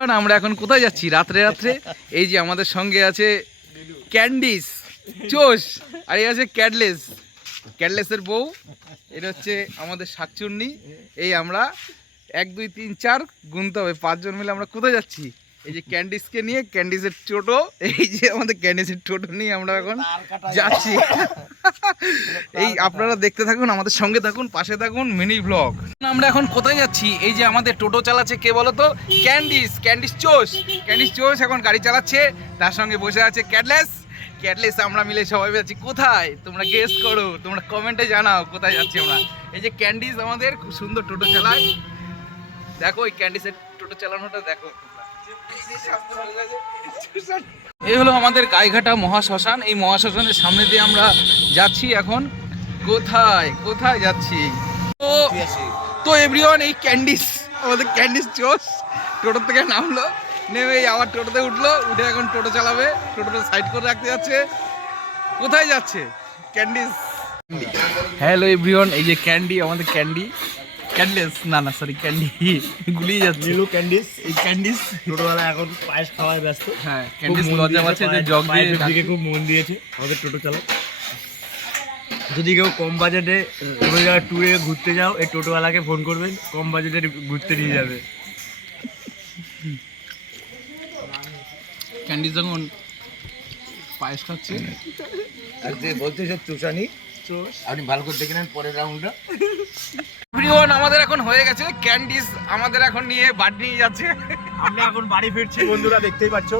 আমরা এখন কোথায় যাচ্ছি? রাত্রে রাত্রে? এই যে আমাদের সঙ্গে আছে ক্যান্ডিস চোষ আর এই আছে ক্যাডলেস ক্যাডলেসের বউ এটা হচ্ছে আমাদের শাকচুন্নি। এই আমরা এক দুই তিন চার গুনতে হবে পাঁচজন মিলে আমরা কোথায় যাচ্ছি? এই যে ক্যান্ডিসকে নিয়ে ক্যান্ডিসের টোটো এই যে আমাদের ক্যান্ডিসের টোটো নিয়ে আমরা এখন যাচ্ছি। এই আপনারা দেখতে থাকুন আমাদের সঙ্গে থাকুন পাশে থাকুন মিনি ব্লগ আমরা এখন কোথায় যাচ্ছি? এই যে আমাদের টোটো চালাচ্ছে কে বলো তো ক্যান্ডিস ক্যান্ডিস চোষ ক্যান্ডিস চোষ এখন গাড়ি চালাচ্ছে তার সঙ্গে বসে আছে ক্যাটলেস ক্যাটলেস আমরা মিলে সবাই যাচ্ছি। কোথায়? তোমরা গেস করো তোমরা কমেন্টে জানাও কোথায় যাচ্ছি আমরা। এই যে ক্যান্ডিস আমাদের খুব সুন্দর টোটো চালায়। দেখো এই ক্যান্ডিসের টোটো চালানোটা দেখো এই হলো আমাদের গাইঘাটা মহাশ্মশান। এই মহাশ্মশানের সামনে দিয়ে আমরা যাচ্ছি এখন। কোথায়? কোথায় যাচ্ছি? তো তো এভরিওয়ান এই ক্যান্ডিস আমাদের ক্যান্ডিস চোষ টোটো থেকে নামলো। নেমে আবার টোটোতে উঠল উঠে এখন টোটো চালাবে টোটোটা সাইড করে রাখতে যাচ্ছে। কোথায় যাচ্ছে? ক্যান্ডিস হ্যালো এভরিওয়ান এই যে ক্যান্ডি আমাদের ক্যান্ডি ক্যান্ডেস না না সরি ক্যান্ডি গুলিয়ে যাচ্ছে। নীলু ক্যান্ডিস এই ক্যান্ডিস ছোটবেলা এখন পায়েস খাওয়ায় ব্যস্ত। হ্যাঁ ক্যান্ডিস লজ্জা পাচ্ছে যে জগ দিয়ে দিকে খুব মন দিয়েছে। আমাদের টোটো চালায় যদি কেউ কম বাজেটে কোনো জায়গায় ট্যুরে ঘুরতে যাও এই টোটোওয়ালাকে ফোন করবেন কম বাজেটে ঘুরতে নিয়ে যাবে। ক্যান্ডিস যখন পায়েস খাচ্ছে। আর যে বলতে সে চুষানি আপনি ভালো করে দেখে নেন পরের রাউন্ডটা এভরিওয়ান আমাদের এখন হয়ে গেছে ক্যান্ডিস আমাদের এখন নিয়ে বাড়ি নিয়ে যাচ্ছে। আমরা এখন বাড়ি ফিরছি বন্ধুরা দেখতেই পাচ্ছ।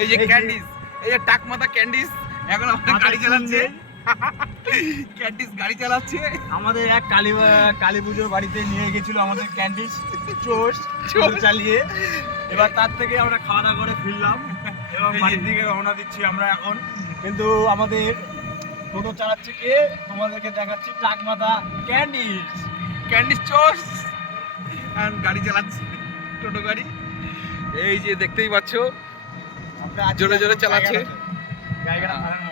এই যে ক্যান্ডিস এই যে টাক মাথা ক্যান্ডিস এখন আমাদের গাড়ি চালাচ্ছে। ক্যান্ডিস গাড়ি চালাচ্ছে। আমাদের এক কালী কালী পুজোর বাড়িতে নিয়ে গেছিল আমাদের ক্যান্ডিস চোষ চোষ। চালিয়ে। এবার তার থেকে আমরা খাওয়া দাওয়া করে ফিরলাম। এবং বাড়ির দিকে রওনা দিচ্ছি আমরা এখন। কিন্তু আমাদের টোটো চালাচ্ছে কে? তোমাদেরকে দেখাচ্ছি টাক মাথা ক্যান্ডিস ক্যান্ডিস চোস and গাড়ি চালাচ্ছে টোটো গাড়ি। এই যে দেখতেই পাচ্ছ। জোরে জোরে চালাচ্ছে। জায়গাটা নেওয়া